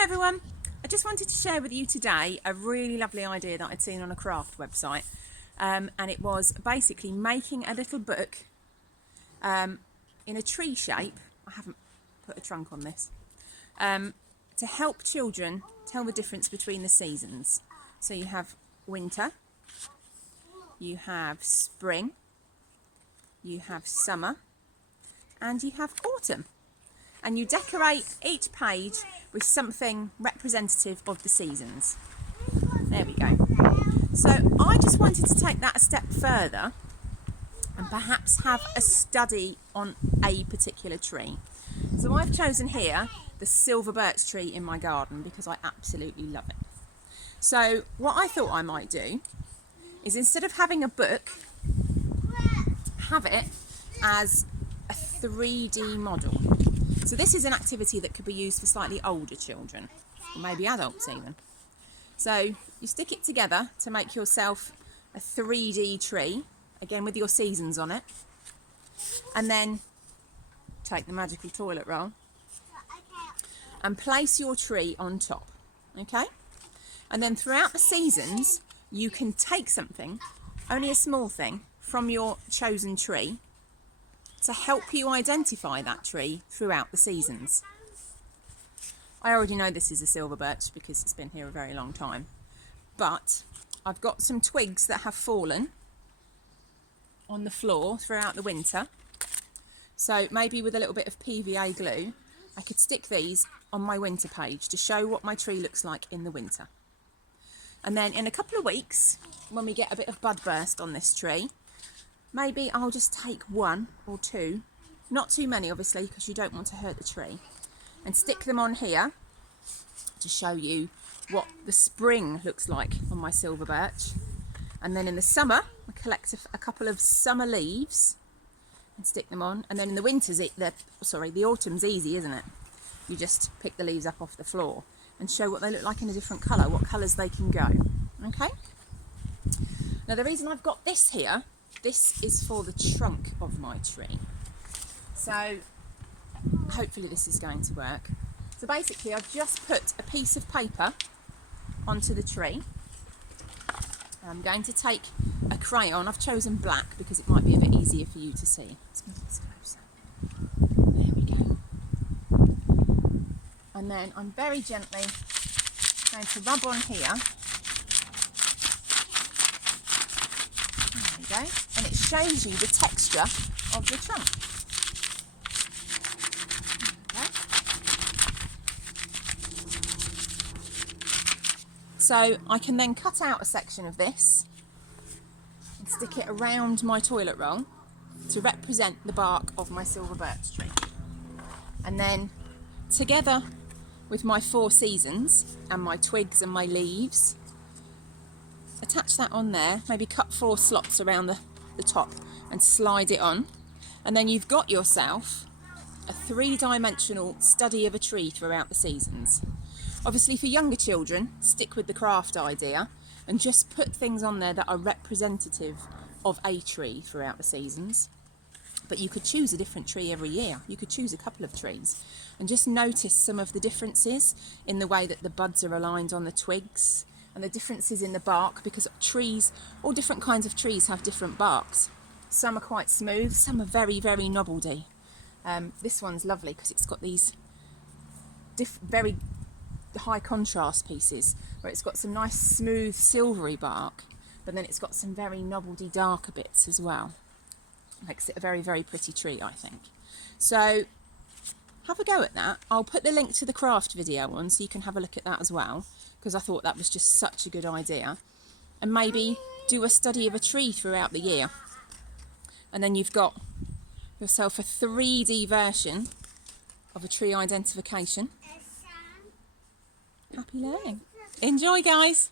Hi everyone, I just wanted to share with you today a really lovely idea that I'd seen on a craft website, and it was basically making a little book in a tree shape. I haven't put a trunk on this, to help children tell the difference between the seasons. So you have winter, you have spring, you have summer, and you have autumn. And you decorate each page with something representative of the seasons. There we go. So I just wanted to take that a step further and perhaps have a study on a particular tree. So I've chosen here the silver birch tree in my garden because I absolutely love it. So what I thought I might do is, instead of having a book, have it as a 3D model. So this is an activity that could be used for slightly older children, or maybe adults even. So you stick it together to make yourself a 3D tree, again with your seasons on it, and then take the magical toilet roll and place your tree on top, okay? And then throughout the seasons, you can take something, only a small thing, from your chosen tree to help you identify that tree throughout the seasons. I already know this is a silver birch because it's been here a very long time, but I've got some twigs that have fallen on the floor throughout the winter. So maybe with a little bit of PVA glue, I could stick these on my winter page to show what my tree looks like in the winter. And then in a couple of weeks, when we get a bit of bud burst on this tree, maybe I'll just take one or two, not too many obviously because you don't want to hurt the tree, and stick them on here to show you what the spring looks like on my silver birch. And then in the summer, I collect a couple of summer leaves and stick them on. And then in the winters, the autumn's easy, isn't it? You just pick the leaves up off the floor and show what they look like in a different colour, what colours they can go. Okay? Now the reason I've got this here, this is for the trunk of my tree. So hopefully this is going to work. So basically I've just put a piece of paper onto the tree. I'm going to take a crayon. I've chosen black because it might be a bit easier for you to see. Let's move this closer. There we go. And then I'm very gently going to rub on here. There we go. And it shows you the texture of the trunk. So I can then cut out a section of this and stick it around my toilet roll to represent the bark of my silver birch tree. And then together with my 4 seasons and my twigs and my leaves, attach that on there, maybe cut 4 slots around the top and slide it on. And then you've got yourself a 3-dimensional study of a tree throughout the seasons. Obviously for younger children, stick with the craft idea and just put things on there that are representative of a tree throughout the seasons. But you could choose a different tree every year. You could choose a couple of trees and just notice some of the differences in the way that the buds are aligned on the twigs and the differences in the bark, because trees, all different kinds of trees have different barks. Some are quite smooth, some are very, very knobbledy. This one's lovely because it's got these very high contrast pieces where it's got some nice smooth silvery bark, but then it's got some very knobbledy darker bits as well. Makes it a very, very pretty tree, I think. So have a go at that. I'll put the link to the craft video on so you can have a look at that as well, because I thought that was just such a good idea. And maybe do a study of a tree throughout the year, and then you've got yourself a 3D version of a tree identification. Happy learning. Enjoy, guys.